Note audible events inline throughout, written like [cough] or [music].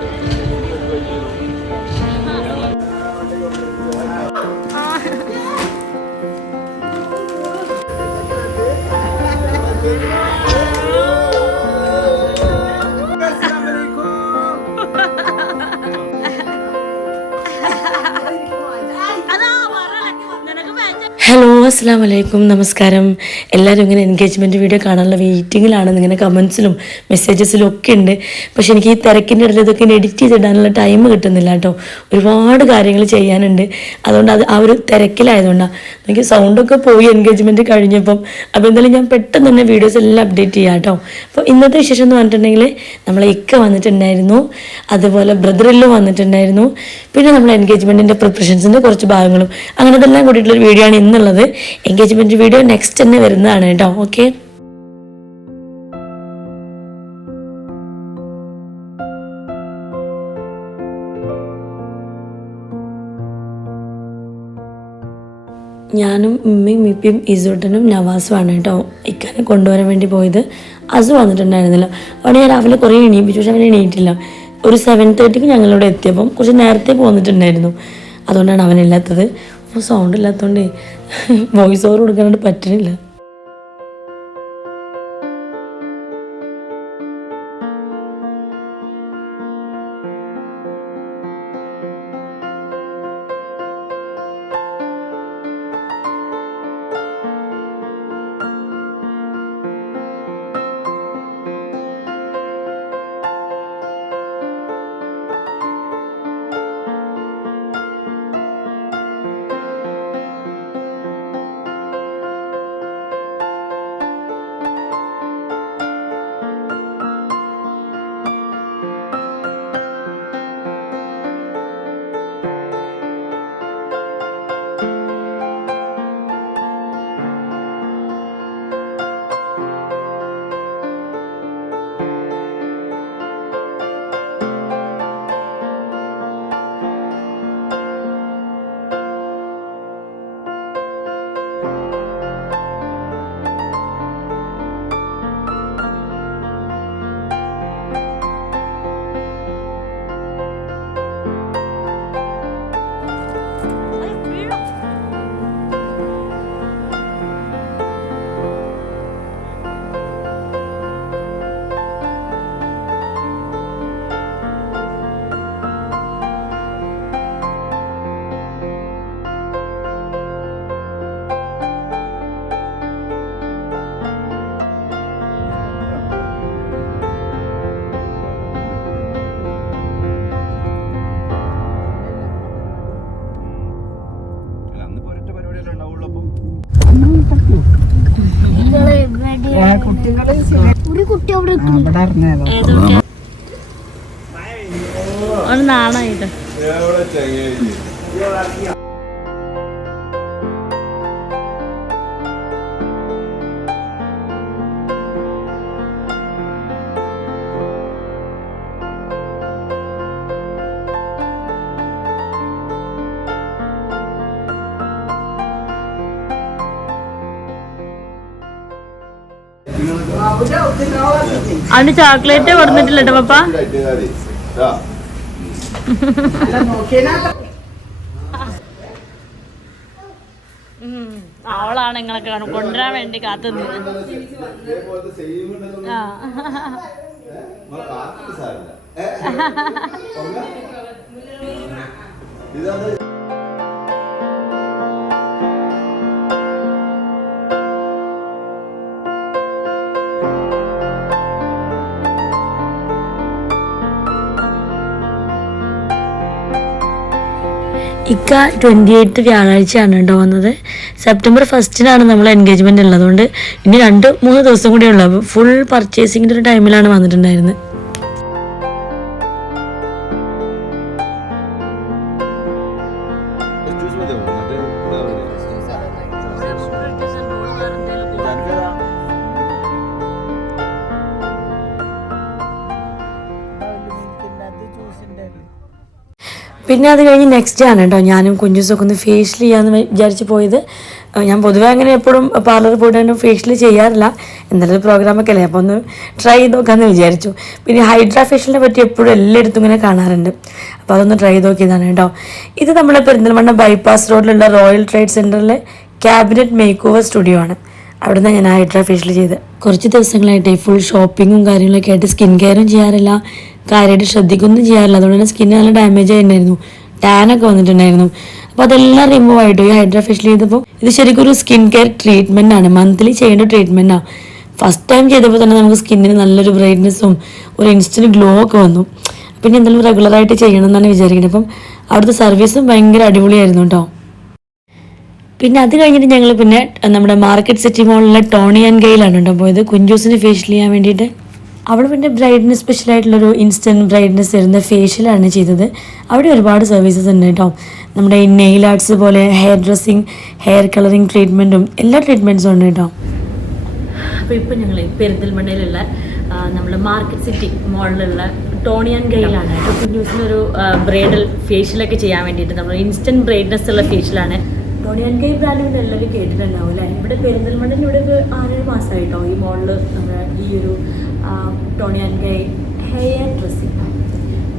Thank you. അസ്സാം വലൈക്കും നമസ്കാരം. എല്ലാവരും ഇങ്ങനെ എൻഗേജ്മെന്റ് വീഡിയോ കാണാനുള്ള വെയിറ്റിങ്ങിലാണ് ഇങ്ങനെ കമൻസിലും മെസ്സേജസിലും ഒക്കെ ഉണ്ട്. പക്ഷെ എനിക്ക് ഈ തിരക്കിന്റെ ഇടയിൽ ഇതൊക്കെ എഡിറ്റ് ചെയ്തിടാനുള്ള ടൈം കിട്ടുന്നില്ല കേട്ടോ. ഒരുപാട് കാര്യങ്ങൾ ചെയ്യാനുണ്ട്. അതുകൊണ്ട് അത് ആ ഒരു തിരക്കിലായതുകൊണ്ടാണ് എനിക്ക് സൗണ്ടൊക്കെ പോയി എൻഗേജ്മെന്റ് കഴിഞ്ഞപ്പം. അപ്പോൾ എന്തായാലും ഞാൻ പെട്ടെന്ന് തന്നെ വീഡിയോസ് എല്ലാം അപ്ഡേറ്റ് ചെയ്യാം കേട്ടോ. അപ്പോൾ ഇന്നത്തെ വിശേഷം എന്ന് പറഞ്ഞിട്ടുണ്ടെങ്കിൽ നമ്മളെ ഇക്ക വന്നിട്ടുണ്ടായിരുന്നു. അതുപോലെ ബ്രദറിലും വന്നിട്ടുണ്ടായിരുന്നു. പിന്നെ നമ്മൾ എൻഗേജ്മെന്റിന്റെ പ്രിപ്പറേഷൻസിന്റെ കുറച്ച് ഭാഗങ്ങളും. അങ്ങനെ ഇതെല്ലാം കൂടിയിട്ടുള്ളൊരു വീഡിയോ ആണ് ഇന്നുള്ളത്. എൻഗേജ്മെന്റ് വീഡിയോ നെക്സ്റ്റ് തന്നെ വരുന്നതാണ് കേട്ടോ ഓക്കെ ഞാനും ഉമ്മയും മിപ്പിയും ഇസോട്ടനും നവാസുമാണ് കേട്ടോ ഇക്കാനെ കൊണ്ടുവരാൻ വേണ്ടി പോയത്. അസു വന്നിട്ടുണ്ടായിരുന്നില്ല. അവിടെ ഞാൻ രാവിലെ കുറേ എണീപ്പിച്ചു പക്ഷെ അവൻ എണീറ്റില്ല. ഒരു സെവൻ തേർട്ടിക്ക് ഞങ്ങളിവിടെ എത്തിയപ്പം കുറച്ച് നേരത്തെ പോന്നിട്ടുണ്ടായിരുന്നു. അതുകൊണ്ടാണ് അവനില്ലാത്തത് അപ്പോൾ സൗണ്ട് ഇല്ലാത്തതുകൊണ്ട് വോയിസ് ഓവർ കൊടുക്കാനായിട്ട് പറ്റുന്നില്ല കുട്ടി അവിടെ ഒരു നാണായിട്ട് അവന് ചോക്ലേറ്റ് കൊടുത്തിട്ടില്ല കേട്ടോ പപ്പ. അവളാണ് നിങ്ങളൊക്കെ കാണും കൊണ്ടുവരാൻ വേണ്ടി കാത്തുന്നത്. ആ. ഇക്ക ട്വന്റി എയ്ത്ത് വ്യാഴാഴ്ചയാണ് കേട്ടോ വന്നത്. സെപ്റ്റംബർ ഫസ്റ്റിനാണ് നമ്മൾ എൻഗേജ്മെന്റ് ഉള്ളതുകൊണ്ട് ഇനി രണ്ട് മൂന്ന് ദിവസം കൂടിയേ ഉള്ളൂ. ഫുൾ പർച്ചേസിങ്ങിന്റെ ഒരു ടൈമിലാണ് വന്നിട്ടുണ്ടായിരുന്നത്. പിന്നെ അത് കഴിഞ്ഞ് നെക്സ്റ്റ് ആണ് കേട്ടോ ഞാനും കുഞ്ഞുസൊക്കെ ഒന്ന് ഫേഷ്യൽ ചെയ്യാമെന്ന് വിചാരിച്ച് പോയത്. ഞാൻ പൊതുവെ അങ്ങനെ എപ്പോഴും പാർലറിൽ പോയിട്ട് ഫേഷ്യൽ ചെയ്യാറില്ല. ഒരു പ്രോഗ്രാമൊക്കെ അല്ലേ അപ്പോൾ ഒന്ന് ട്രൈ ചെയ്ത് നോക്കാമെന്ന് വിചാരിച്ചു. പിന്നെ ഹൈഡ്രാ ഫേഷ്യലിനെ പറ്റി എപ്പോഴും എല്ലായിടത്തും ഇങ്ങനെ കാണാറുണ്ട്. അപ്പോൾ അതൊന്ന് ട്രൈ ചെയ്ത് നോക്കിയതാണ് കേട്ടോ. ഇത് നമ്മുടെ പെരിന്തൽമണ്ണ ബൈപ്പാസ് റോഡിലുള്ള റോയൽ ട്രേഡ് സെന്ററിലെ ക്യാബിനറ്റ് മേക്ക് ഓവർ സ്റ്റുഡിയോ ആണ്. അവിടുന്ന് ഞാൻ ഹൈഡ്രാ ഫേഷ്യൽ ചെയ്ത് കുറച്ച് ദിവസങ്ങളായിട്ട് ഫുൾ ഷോപ്പിങ്ങും കാര്യങ്ങളൊക്കെ ആയിട്ട് സ്കിൻ കെയറും ചെയ്യാറില്ല. കാര്യമായിട്ട് ശ്രദ്ധിക്കുന്നു ചെയ്യാറില്ല. അതുകൊണ്ട് തന്നെ സ്കിൻ നല്ല ഡാമേജ് ആയിട്ടുണ്ടായിരുന്നു. ടാനൊക്കെ വന്നിട്ടുണ്ടായിരുന്നു. അപ്പോൾ അതെല്ലാം റിമൂവ് ആയിട്ട് ഈ ഹൈഡ്രാ ഫേഷ്യൽ ചെയ്തപ്പോൾ ഇത് ശരിക്കും ഒരു സ്കിൻ കെയർ ട്രീറ്റ്മെന്റ് ആണ്. മന്ത്ലി ചെയ്യേണ്ട ട്രീറ്റ്മെന്റ് ആണ് ഫസ്റ്റ് ടൈം ചെയ്തപ്പോൾ തന്നെ നമുക്ക് സ്കിന്നിന് നല്ലൊരു ബ്രൈറ്റ്നെസ്സും ഒരു ഇൻസ്റ്റന്റ് ഗ്ലോ ഒക്കെ വന്നു. പിന്നെ എന്തെങ്കിലും റെഗുലറായിട്ട് ചെയ്യണം എന്നാണ് വിചാരിക്കുന്നത്. അപ്പം അവിടുത്തെ സർവീസും ഭയങ്കര അടിപൊളിയായിരുന്നു കേട്ടോ പിന്നെ അത് കഴിഞ്ഞിട്ട് ഞങ്ങൾ പിന്നെ നമ്മുടെ മാർക്കറ്റ് സിറ്റി മോളിലെ ടോണി ആൻഡ് ഗെയിലാണ് കേട്ടോ പോയത്. കുഞ്ചൂസിന് ഫേഷ്യൽ ചെയ്യാൻ വേണ്ടിയിട്ട്. അവിടെ പിന്നെ ബ്രൈഡിന് സ്പെഷ്യൽ ആയിട്ടുള്ളൊരു ഇൻസ്റ്റന്റ് ബ്രൈഡ്നെസ് തരുന്ന ഫേഷ്യലാണ് ചെയ്തത്. അവിടെ ഒരുപാട് സർവീസസ് ഉണ്ട് കേട്ടോ. നമ്മുടെ ഈ നെയിൽ ആർട്സ് പോലെ ഹെയർ ഡ്രസ്സിങ് ഹെയർ കളറിങ് ട്രീറ്റ്മെന്റും എല്ലാ ട്രീറ്റ്മെന്റ്സും ഉണ്ട് കേട്ടോ. അപ്പോൾ ഇപ്പോൾ ഞങ്ങൾ പെരിന്തൽമണ്ണയിലുള്ള നമ്മുടെ മാർക്കറ്റ് സിറ്റി മോളിലുള്ള ടോണിയൻ കേട്ടോ കുഞ്ഞൂസിനൊരു ബ്രൈഡൽ ഫേഷ്യലൊക്കെ ചെയ്യാൻ വേണ്ടിയിട്ട് നമ്മൾ ഇൻസ്റ്റന്റ് ബ്രൈഡ്നെസ് ഉള്ള ഫേഷ്യലാണ് ടോണിയൻ ആൻഡ് ഗെയിൽ ബ്രാൻഡ് ഇവിടെ എല്ലാവരും കേട്ടിട്ടുണ്ടാവും അല്ലേ? ഇവിടെ പെരിന്തൽമണ്ണയിൽ ഇവിടെ ഒരു ആറേഴ് മാസമായിട്ടോ ഈ മോളിൽ നമ്മുടെ ഈ ഒരു Tony and Guy hair dressing.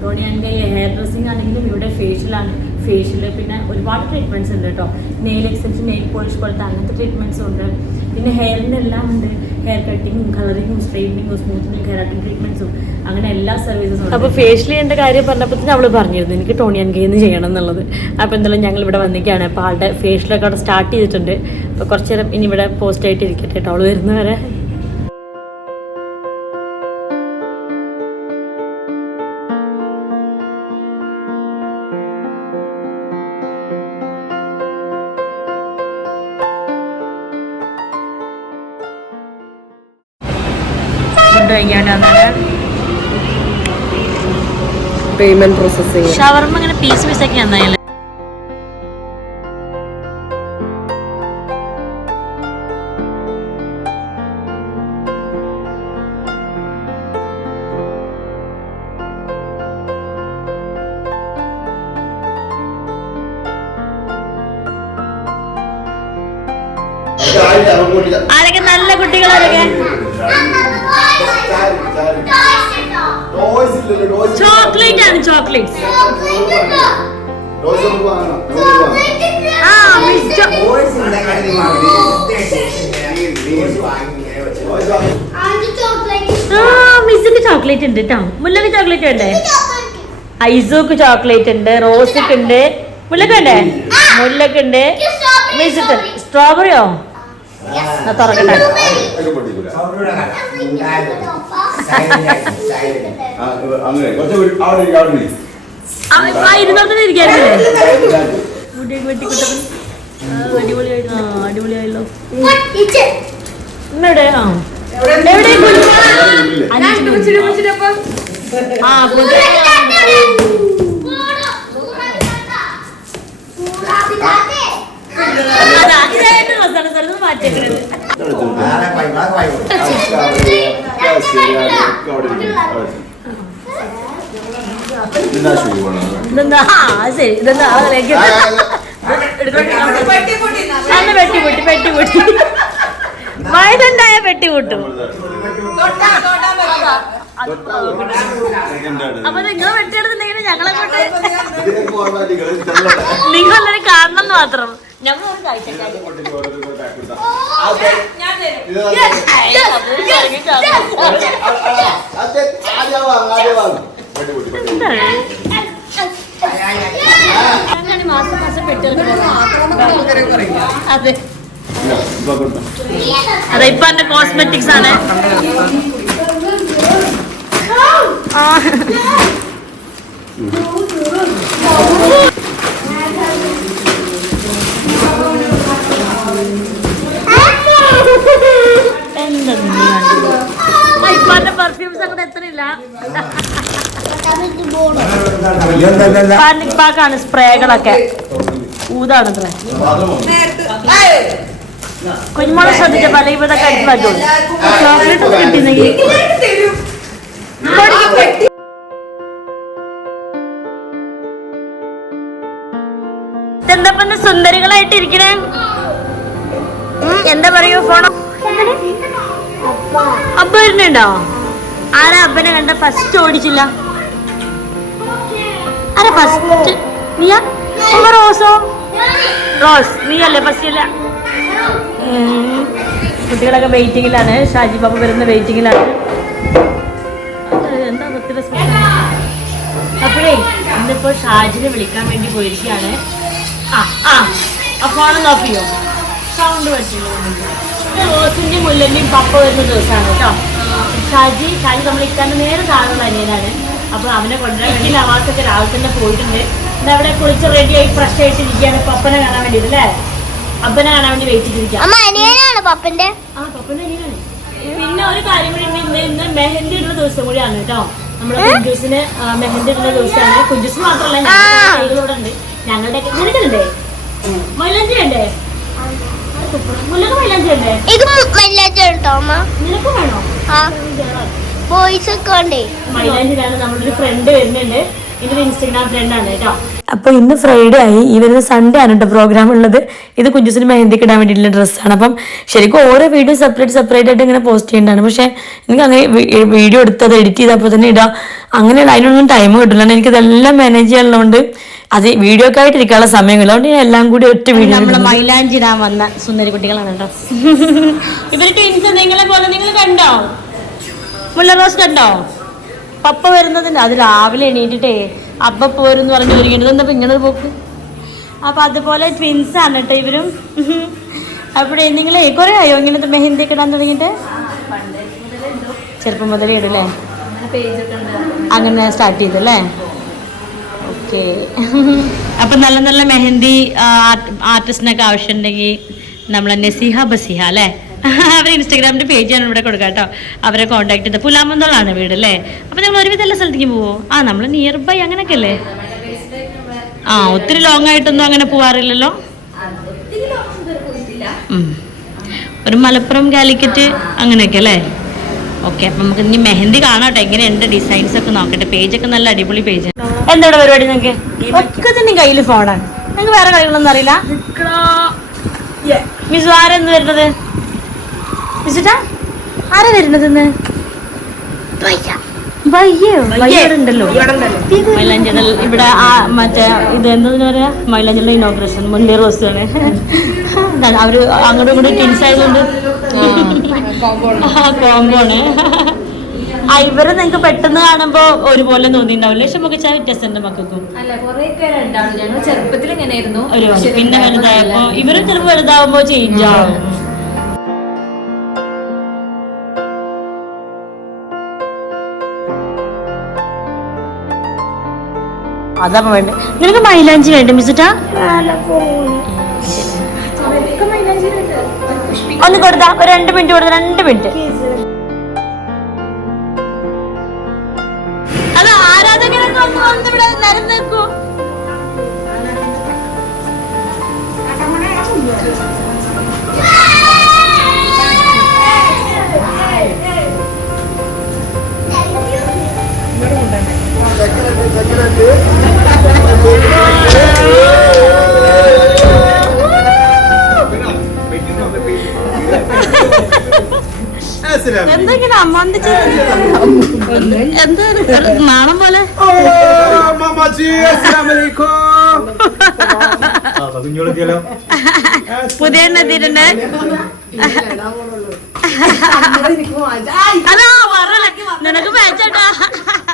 Tony and Guy hair dressing ആണെങ്കിലും ഇവിടെ ഫേഷ്യലാണ് ഫേഷ്യൽ പിന്നെ ഒരുപാട് ട്രീറ്റ്മെന്റ്സ് ഉണ്ട് കേട്ടോ നെയിൽ എക്സ്റ്റൻഷൻ നെയിൽ പോളിഷ് പോലത്തെ അങ്ങനത്തെ ട്രീറ്റ്മെന്റ്സും ഉണ്ട്. പിന്നെ ഹെയറിന്റെ എല്ലാം ഉണ്ട്. ഹെയർ കട്ടിങ്ങും കളറിങ്ങും സ്ട്രെയിറ്റനിങ്ങും സ്മൂത്തനിങ് കെരാട്ടിൻ ട്രീറ്റ്മെന്റ്സും അങ്ങനെ എല്ലാ സർവീസസും അപ്പോൾ ഫേഷ്യൽ ചെയ്യേണ്ട കാര്യം പറഞ്ഞപ്പോൾ അവൾ പറഞ്ഞിരുന്നു എനിക്ക് ടോണി ആൻഡ് ഗെയിന്ന് ചെയ്യണം എന്നുള്ളത്. അപ്പോൾ എന്തായാലും ഞങ്ങൾ ഇവിടെ വന്നിരിക്കുകയാണ്. അപ്പോൾ ആളുടെ ഫേഷ്യലൊക്കെ അവിടെ സ്റ്റാർട്ട് ചെയ്തിട്ടുണ്ട്. അപ്പോൾ കുറച്ച് നേരം ഇനി ഇവിടെ പോസ്റ്റ് ആയിട്ട് ഇരിക്കട്ടെ കേട്ടോ അവൾ വരുന്നവരെ. പ്രോസസ്സ് പേയ്മെന്റ് പ്രോസസ്സിംഗ് ഷവർമ്മ ഇങ്ങനെ പീസ് പീസൊക്കെ നന്നായില്ല ചോക്ലേറ്റ് ആണ് ചോക്ലേറ്റ് ആ മിസ് ചോ- ആ മിസ്സുക്ക് ചോക്ലേറ്റ് ഉണ്ട് കേട്ടോ മുല്ലക്ക് ചോക്ലേറ്റ് വേണ്ടേ? ഐസോക്ക് ചോക്ലേറ്റ് ഉണ്ട് റോസിക്ക് ഉണ്ട്. മുല്ലക്ക് വേണ്ടേ? മുല്ലക്ക് ഉണ്ട്. മിസ് സ്ട്രോബെറിയോ തുറക്കട്ടെ. അങ്ങനെ കുറച്ച് അവിടെ അവിടെ അടിപൊളിയായല്ലോ ഇന്നെവിടെ ആ എവിടെ ശരി ഇതെന്താ അന്ന് പെട്ടി പൊട്ടി അപ്പൊ നിങ്ങൾ വെട്ടിയെടുത്തിട്ടുണ്ടെങ്കിൽ ഞങ്ങളെ കൊണ്ട് എല്ലാവരും കാണണം എന്ന് മാത്രം. Yes, അത്. മാസം മാസം അതെ. ഇപ്പൊ എന്റെ കോസ്മെറ്റിക്സ് ആണ്. ആ. ഇപ്പാക്കാണ് സ്പ്രേകളൊക്കെ. ഊതാണത്രേ. കുഞ്ഞുമോളെ ശ്രദ്ധിച്ച പല ഇവിടെ അടിച്ചു പറ്റുള്ളൂ ചോക്ലേറ്റ് സുന്ദരികളായിട്ടിരിക്കണേ? എന്താ പറയൂ ഫോണോ? അപ്പ. വരുന്നുണ്ടോ? ആരാ അപ്പനെ കണ്ട? ഫസ്റ്റ് ഓടിച്ചില്ല. ആരാ ഫസ്റ്റ് നീയാ? റോസോ? റോസ് നീ അല്ലേ ഫസ്റ്റ് ഇല്ല കുട്ടികളൊക്കെ വെയിറ്റിങ്ങിലാണ് ഷാജി പാപ്പ വരുന്ന വെയിറ്റിങ്ങിലാണ് എന്താ? അപ്പോഴേ ഇന്നിപ്പോ ഷാജിനെ വിളിക്കാൻ വേണ്ടി പോയിരിക്കുകയാണ്. ആ ആ ആ നോക്കിയോ ഓഫ് ചെയ്യോ? സൗണ്ട് പറ്റില്ല. റോസിന്റെ മുല്ലന്റെയും പപ്പ വരുന്ന ദിവസമാണ് കേട്ടോ. ഷാജി ഷാജി നമ്മൾ ഇക്കാന്റെ നേരെ താഴെയുള്ള അനിയനാണ്. അപ്പൊ അവനെ കൊണ്ടുവരാൻ വേണ്ടി നവാസൊക്കെ രാവിലെ തന്നെ പോയിട്ടുണ്ട്. ഇന്ന് അവിടെ കുളിച്ച് റെഡിയായി ഫ്രഷ് ആയിട്ട് ഇരിക്കുകയാണ്. പപ്പനെ കാണാൻ വേണ്ടി അല്ലേ? അപ്പനെ കാണാൻ വേണ്ടി വെയിറ്റ് ചെയ്തിരിക്കാം പപ്പന്റെ? ആ പപ്പന്റെ അനിയനാണ്. പിന്നെ ഒരു കാര്യം കൂടി ഉണ്ട്. ഇന്ന് ഇന്ന് മെഹന്തി ഇടുന്ന ദിവസം കൂടിയാണ് കേട്ടോ. നമ്മുടെ കുഞ്ചൂസിന് മെഹന്തി ഇടുന്ന ദിവസമാണ്. കുഞ്ചൂസ് മാത്രമല്ല ഞങ്ങളുടെ കൈകളോടെ ഉണ്ട്. ഞങ്ങളുടെ നിനക്കുണ്ടേ? മൈലാഞ്ചി വേണ്ടേ ഇത് മല്ലാച്ച കേട്ടോ അമ്മ? ബോയ്സ് ഒക്കെ ഉണ്ടേ. മൈലാഞ്ചിലാണ് നമ്മളൊരു ഫ്രണ്ട് വരുന്നുണ്ട്. ഇതൊരു ഇൻസ്റ്റഗ്രാം ഫ്രണ്ട് ആണ് കേട്ടോ. അപ്പൊ ഇന്ന് ഫ്രൈഡേ ആയി. ഈ വരുന്ന സൺഡേ ആണ് കേട്ടോ പ്രോഗ്രാം ഉള്ളത്. ഇത് കുഞ്ചുസിന് മെഹന്തിക്ക് ഇടാൻ വേണ്ടിയിട്ടുള്ള ഡ്രസ്സാണ് അപ്പം ശരിക്കും ഓരോ വീഡിയോ സെപ്പറേറ്റ് സെപ്പറേറ്റ് ആയിട്ട് ഇങ്ങനെ പോസ്റ്റ് ചെയ്യേണ്ടതാണ്. പക്ഷെ എനിക്ക് അങ്ങനെ വീഡിയോ എടുത്തത് എഡിറ്റ് ചെയ്തപ്പോൾ തന്നെ ഇടാം. അങ്ങനെയുള്ള അതിനൊന്നും ടൈം കിട്ടില്ല എനിക്ക് ഇതെല്ലാം മാനേജ് ചെയ്യാനുള്ളതുകൊണ്ട് അത് വീഡിയോ ഒക്കെ ആയിട്ട് ഇരിക്കാനുള്ള സമയമില്ല. അതുകൊണ്ട് ഞാൻ എല്ലാം കൂടി ഒറ്റ വീഡിയോ മൈലാഞ്ചി ഇടാൻ വന്ന സുന്ദരി കുട്ടികളാണ് കേട്ടോ ഇവർ ട്വിൻസ് നിങ്ങളെ പോലെ നിങ്ങൾ കണ്ടോ? മുല്ല റോസ് കണ്ടോ? പപ്പ വരുന്നതിന് അത് രാവിലെ എണീറ്റിട്ടേ അപ്പ പോരും എന്ന് പറഞ്ഞു വിളിക്കുന്നത് എന്താ ഇങ്ങനെ പോക്ക്? അപ്പൊ അതുപോലെ ട്വിൻസ് ആണ് കേട്ടോ ഇവരും. അവിടെ നിങ്ങളെ കുറെ ആയോ ഇങ്ങനത്തെ മെഹന്തി ഒക്കെ ഇടാൻ തുടങ്ങിയിട്ട്? ചെറുപ്പം മുതലേ ഇടല്ലേ അങ്ങനെ സ്റ്റാർട്ട് ചെയ്തു അല്ലേ ഓക്കെ അപ്പൊ നല്ല നല്ല മെഹന്തി ആർട്ടിസ്റ്റിനൊക്കെ ആവശ്യമുണ്ടെങ്കിൽ നമ്മളെ നസിഹ ബസിഹ അല്ലേ [laughs] അവരെ ഇൻസ്റ്റാഗ്രാമിന്റെ പേജ് ആണ് ഇവിടെ കൊടുക്കാം കേട്ടോ. അവരെ കോൺടാക്ട് ചെയ്ത്. പുലാമന്തോളാണ് വീട് അല്ലേ? അപ്പൊ നമ്മൾ ഒരുവിധ എല്ലാ സ്ഥലത്തേക്ക് പോവോ? ആ നമ്മൾ നിയർ ബൈ അങ്ങനെയൊക്കെ അല്ലേ? ആ ഒത്തിരി ലോങ് ആയിട്ടൊന്നും അങ്ങനെ പോവാറില്ലല്ലോ. ഒരു മലപ്പുറം കാലിക്കറ്റ് അങ്ങനെയൊക്കെ അല്ലേ? ഓക്കെ അപ്പൊ നമുക്ക് ഇനി മെഹന്തി കാണാട്ടോ എങ്ങനെയുണ്ട് ഡിസൈൻസ് ഒക്കെ നോക്കട്ടെ. പേജ് ഒക്കെ നല്ല അടിപൊളി പേജ് എന്താണ് പരിപാടി നിങ്ങൾക്ക് ഒക്കെ തന്നെ കയ്യിൽ ഫോണാണ് നിങ്ങൾക്ക് വേറെ കളികളൊന്നും അറിയില്ല? മിസ് ആരെന്ന് വരുന്നത്? മിസ്റ്റാ ആരാ വരുന്നത് ഇന്ന്? ഉണ്ടല്ലോ മൈലാഞ്ചിടൽ ഇവിടെ ആ മറ്റേ ഇത് എന്താ പറയാ? മൈലാഞ്ചിയുടെ ഇനോഗ്രേഷൻ മുൻപേ റോസ് ആണ്. അവർ അങ്ങോട്ടും ഇങ്ങോട്ടും ടിൻസ് ആയതുകൊണ്ട്. കോമ്പോണ് ആ ഇവരെ നിങ്ങക്ക് പെട്ടെന്ന് കാണുമ്പോ ഒരുപോലെ തോന്നിണ്ടാവില്ല പക്ഷെ നമുക്ക് വ്യത്യാസമുണ്ട് മക്കൾക്കും. ചെറുപ്പത്തിൽ ഇങ്ങനെയായിരുന്നു പിന്നെ വലുതായപ്പോ ഇവരും ചെറുപ്പം വലുതാവുമ്പോ ചേഞ്ച് ആവും. അതാ വേണ്ട. നിനക്ക് മൈലാഞ്ചി വേണ്ട മിസ്സിട്ടാ ഒന്ന് കൊടുത്താ ഒരു രണ്ട് മിനിറ്റ് കൊടുത്ത രണ്ട് മിനിറ്റ്. അത് ആരാധകരൊക്കെ ഒന്ന് വന്ന് ഇവിടെ എന്തെങ്കിലും അമ്മന്റെ ഒരു നാണം പോലെ? പുതിയ എത്തിയിട്ടുണ്ട്. അതാ പറഞ്ഞ നിനക്ക് മേച്ചാട്ടാ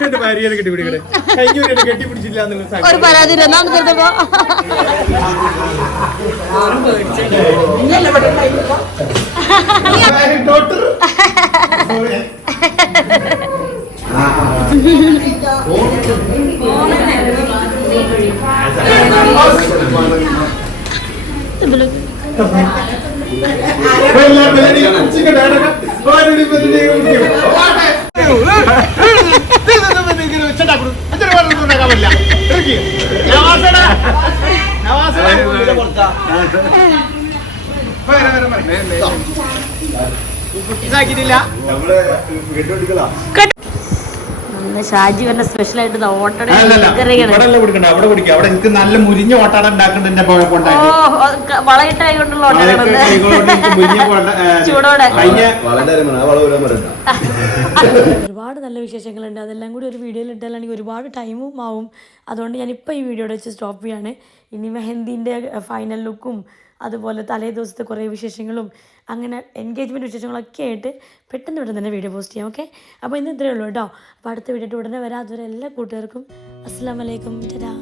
എന്റെ ഭാര്യയെ കെട്ടിപ്പിടിക്കട്ടെ കഴിഞ്ഞ കെട്ടിപ്പിടിച്ചില്ല എന്നുള്ള ഒരു പരാതി ഡോക്ടർ കെട്ടിപ്പിടിക്കലാ ഇന്ന് ഷാജി പറഞ്ഞ സ്പെഷ്യൽ ആയിട്ട് ഓട്ടട അവിടെ പിടിക്കുക അവിടെ എനിക്ക് നല്ല മുരിഞ്ഞ ഓട്ടാട ഉണ്ടാക്കുന്നുണ്ട് എന്റെ ഓ കൊണ്ടായിട്ട് കൊണ്ടുള്ള ഓട്ടട ചൂടോടെ. കഴിഞ്ഞ വളരെ ആ വളവ് വരാൻ പറയണ്ട ഒരുപാട് നല്ല വിശേഷങ്ങളുണ്ട്. അതെല്ലാം കൂടി ഒരു വീഡിയോയിൽ ഇട്ടാലാണെങ്കിൽ ഒരുപാട് ടൈമും ആവും. അതുകൊണ്ട് ഞാനിപ്പോൾ ഈ വീഡിയോയുടെ വെച്ച് സ്റ്റോപ്പ് ചെയ്യാണ്. ഇനി മെഹന്തിന്റെ ഫൈനൽ ലുക്കും അതുപോലെ തലേ ദിവസത്തെ കുറേ വിശേഷങ്ങളും അങ്ങനെ എൻഗേജ്മെന്റ് വിശേഷങ്ങളൊക്കെ ആയിട്ട് പെട്ടെന്ന് പെട്ടെന്ന് തന്നെ വീഡിയോ പോസ്റ്റ് ചെയ്യാം ഓക്കെ അപ്പോൾ ഇന്ന് ഇത്രയേ ഉള്ളൂ കേട്ടോ. അപ്പോൾ അടുത്ത വീഡിയോ ഉടനെ വരാം. അതുവരെ എല്ലാ കൂട്ടുകാർക്കും അസ്സാം വലൈക്കും ടാ